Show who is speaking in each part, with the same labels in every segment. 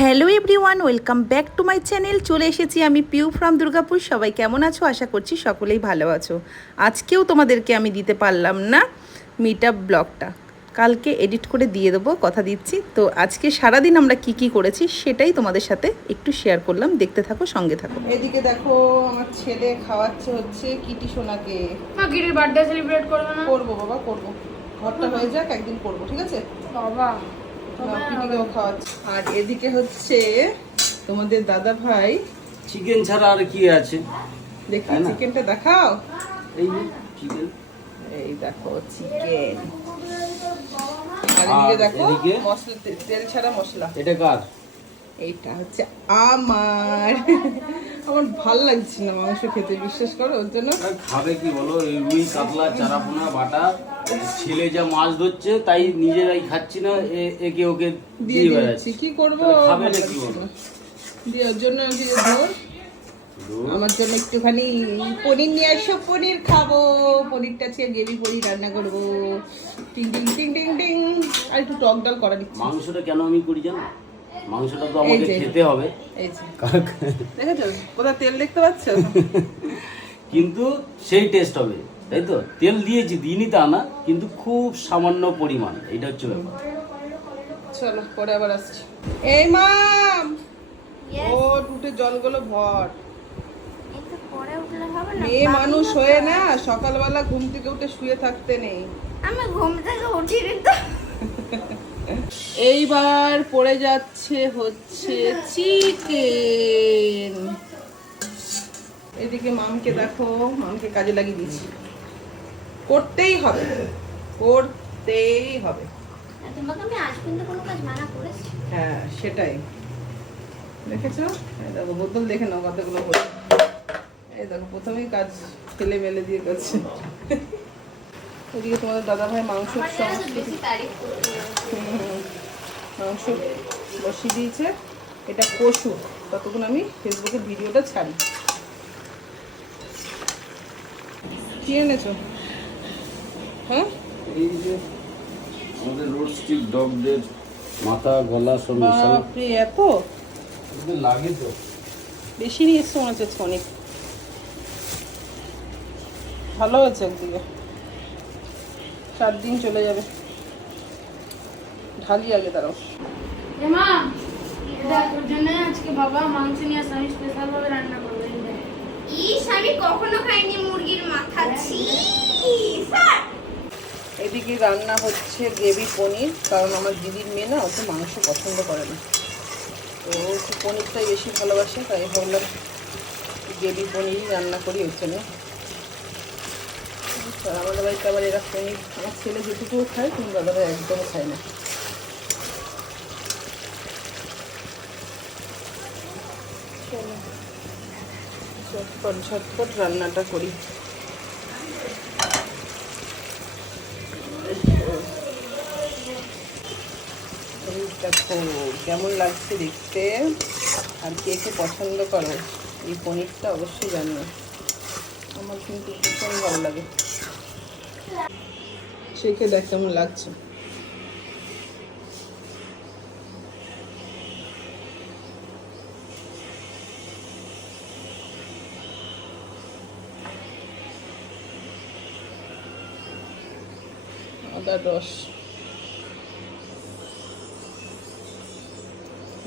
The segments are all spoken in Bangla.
Speaker 1: Hello everyone welcome back to my channel. চলে এসেছি আমি পিউ ফ্রম দুর্গাপুর। সবাই কেমন আছো? আশা করছি সকলেই ভালো আছো। আজকেও তোমাদেরকে আমি দিতে পারলাম না মিট আপ ব্লগটা। কালকে এডিট করে দিয়ে দেবো কথা দিচ্ছি। তো আজকে সারাদিন আমরা কি কি করেছি সেটাই তোমাদের সাথে একটু শেয়ার করলাম। দেখতে থাকো সঙ্গে থাকো। এদিকে দেখো আমার ছেলে খাওয়াচ্ছে হচ্ছে কিটি সোনাকে।
Speaker 2: গিরির বার্থডে সেলিব্রেট করবে না?
Speaker 1: করব বাবা করব। ঘরটা হয়ে যাক একদিন করব ঠিক আছে?
Speaker 2: বাবা।
Speaker 1: পিটিকেও খাওয়াচ্ছে। আর এদিকে হচ্ছে তোমাদের দাদা ভাই।
Speaker 3: চিকেন ছাড়া আর কি আছে?
Speaker 1: দেখি চিকেনটা দেখাও?
Speaker 3: এই চিকেন
Speaker 1: এই দেখো চিকেন আর এদিকে দেখো মশলা তেল ছাড়া মশলা।
Speaker 3: এটা কার?
Speaker 1: এইটা হচ্ছে আমার। আমার ভালো লাগছে না মাংস খেতে বিশ্বাস করো ওর জন্য।
Speaker 3: খাবে কি বলো? এই রুই কাতলা চারাপোনা বাটা। ছেলে যা মাছ ধরছে তাই নিজেরাই খাচ্ছি না একে ওকে
Speaker 1: দিয়ে
Speaker 3: বেড়াচ্ছি।
Speaker 1: কি করব?
Speaker 3: খাবে না কি।
Speaker 1: দিয়ে ওর জন্য ধর আমার জন্য একটুখানি পনির নিয়ে আসো পনির খাব। পনিরটা ছেড়ে গ্রেভি পনির রান্না করব। টিং টিং টিং টিং টিং। আর একটু টক ডাল করা দিচ্ছি।
Speaker 3: মাংসটা কেন আমি করি জানো? মাংসটা তো আমাকে খেতে হবে।
Speaker 1: দেখেছ? কোথায় তেল দেখতে পাচ্ছ?
Speaker 3: কিন্তু সেই টেস্ট হবে। তাই তো? তেল দিয়েছি দিইনি তা না কিন্তু খুব সামান্য পরিমাণ এটা হচ্ছে ব্যাপার।
Speaker 1: চলো পরে আবার আসছি। এই মাম ও টুটে জলগুলো ভর।
Speaker 2: একটু পরে উঠলে হবে না
Speaker 1: মেয়ে মানুষ হয়ে না সকালবেলা ঘুম থেকে উঠে শুয়ে থাকতে নেই।
Speaker 2: আমি ঘুম থেকে উঠিনি তো।
Speaker 1: এইবার পড়ে যাচ্ছে হচ্ছে চিকেন। এদিকে মামকে দেখো মামকে কাজে লাগিয়ে দিয়েছি। করতেই হবে। করতেই হবে। হ্যাঁ সেটাই। দেখেছ? দেখো বোতল দেখে নাও কতগুলো এই দেখো প্রথমেই কাজ ফেলে মেলে দিয়ে করছে এদিকে তোমাদের দাদা ভাই মাংস মাংস বসিয়ে দিয়েছে। এটা পশু ততক্ষণ আমি ফেসবুকে ভিডিওটা ছাড়ি। কি এনেছো? হ্যাঁ
Speaker 3: এই যে আমাদের রোড স্টিক ডগদের মাথা গলা সব মেশানো।
Speaker 1: বাপরে এত
Speaker 3: লাগে তো।
Speaker 1: বেশি নিয়ে এসছো মনে হচ্ছে অনেক ভালো হয়েছে একদিকে। চার দিন চলে যাবে। ঢালি আগে দাঁড়াও।
Speaker 2: মা তোর জন্য আজকে বাবা মাংস নিয়ে আসে আমি স্পেশাল ভাবে রান্না করব।
Speaker 4: ইস আমি কখনো খাইনি মুরগির মাথা। ছি স্যার।
Speaker 1: এদিকে রান্না হচ্ছে গ্রেভি পনির, কারণ আমার দিদির মেয়ে না অত মাংস পছন্দ করে না। তো ও একটু পনিরটাই বেশি ভালোবাসে, তাই ভাবলাম গ্রেভি পনির রান্না করি আর আমাদের বাড়িতে আবার এরা পনির, আমার ছেলে যেটুকু খায়, কিন্তু দাদারা একদম খায় না। চলো ঝটপট রান্নাটা করি। দেখো কেমন লাগছে দেখতে? আর কে কে পছন্দ করো? এই পনিরটা অবশ্যই জানিও। আমার কিন্তু ভীষণ ভালো লাগে। শেখে দেখ কেমন লাগছে। আদার রস।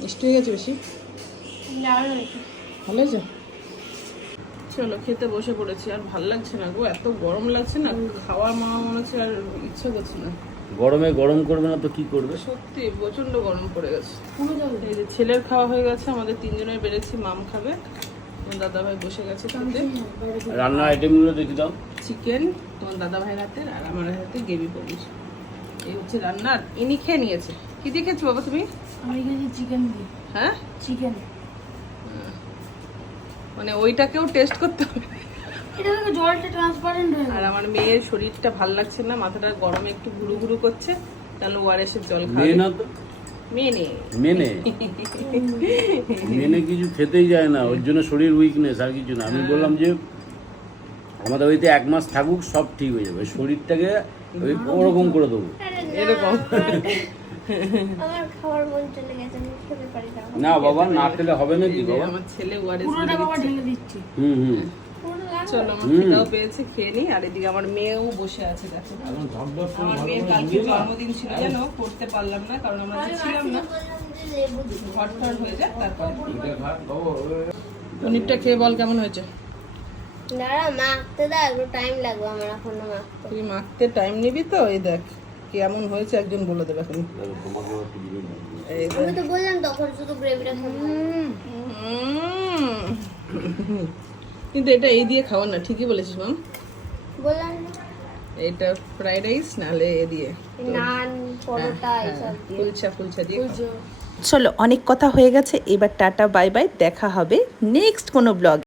Speaker 1: মিষ্টি হয়ে গেছে বেশি। ভালো হয়েছে? চলো খেতে বসে পড়েছি। আর ভালো লাগছে না গো এত গরম লাগছে না খাওয়া মাওয়া মনে হচ্ছে আর ইচ্ছে করছে না।
Speaker 3: গরমে গরম করবে না তো কি করবে?
Speaker 1: সত্যি প্রচণ্ড গরম পড়ে গেছে। এই যে ছেলের খাওয়া হয়ে গেছে আমাদের তিনজনের বেড়েছি মাম খাবে। দাদা ভাই বসে গেছে খেতে।
Speaker 3: রান্নার আইটেমগুলো দেখে দাও।
Speaker 1: চিকেন তোমার দাদা ভাইয়ের হাতের আর আমার হাতে গেবি পনির। এই হচ্ছে রান্নার। ইনি খেয়ে নিয়েছে। কি দিয়ে খেয়েছো বাবা তুমি?
Speaker 2: আমি গেছি চিকেন দিয়ে।
Speaker 1: হ্যাঁ?
Speaker 2: চিকেন
Speaker 1: মানে ওইটাকেও টেস্ট করতে হবে।
Speaker 2: এটা দেখো জলটা ট্রান্সপারেন্ট হয়ে
Speaker 1: আর আমার মেয়ের শরীরটা ভালো লাগছে না মাথাটা গরমে একটু ঘুরু ঘুরু করছে। তাহলে ওয়ারেসের জল
Speaker 3: মেয়ে
Speaker 1: খাবে
Speaker 3: না তো?
Speaker 1: মেয়ে
Speaker 3: মেনে মেনে কিছু খেতেই যায় না ওর জন্য শরীর উইকনেস আর কিছু না। আমি বললাম যে আমাদের বাড়িতে এক মাস থাকুক সব ঠিক হয়ে যাবে। শরীরটাকে ওই ওরকম করে দেবো।
Speaker 1: এরকম।
Speaker 4: আমার খাবার মন চলে গেছে আমি খেতে পারি না
Speaker 3: না বাবা না খেলে হবে না কি বাবা?
Speaker 1: আমার ছেলে ওয়ারেস
Speaker 2: পুরোটা বাবা ঢেলে দিচ্ছি।
Speaker 3: হুম হুম।
Speaker 1: চলো আমার
Speaker 3: হুম।
Speaker 1: খিদাও পেয়েছে খেয়ে নি। আর এদিকে আমার মেয়েও বসে আছে দেখো। আমার মেয়ের কালকে জন্মদিন ছিল জানো? করতে পারলাম না কারণ আমরা তো ছিলাম না। হয়ে যাক তারপরে। পনিরটা খেয়ে বল কেমন হয়েছে?
Speaker 4: দাঁড়া মাখতে দাও একটু টাইম লাগবে আমার এখনও মাখতে।
Speaker 1: তুই মাখতে টাইম নিবি তো এই দেখ। কেমন হয়েছে একজন বলে দেবে এখন।
Speaker 4: আমি তো বললাম তখন শুধু গ্রেভিটা
Speaker 1: কিন্তু এটা এই দিয়ে খাওয়ার না ঠিকই বলেছিস মাম।
Speaker 4: বললাম
Speaker 1: এটা ফ্রাইড রাইস নাহলে এ দিয়ে।
Speaker 4: নান পরোটা
Speaker 1: হ্যাঁ,
Speaker 4: এসব
Speaker 1: কুলচা ফুলচা দিয়ে চলো অনেক কথা হয়ে গেছে এবার টাটা বাই বাই দেখা হবে নেক্সট কোনো ব্লগ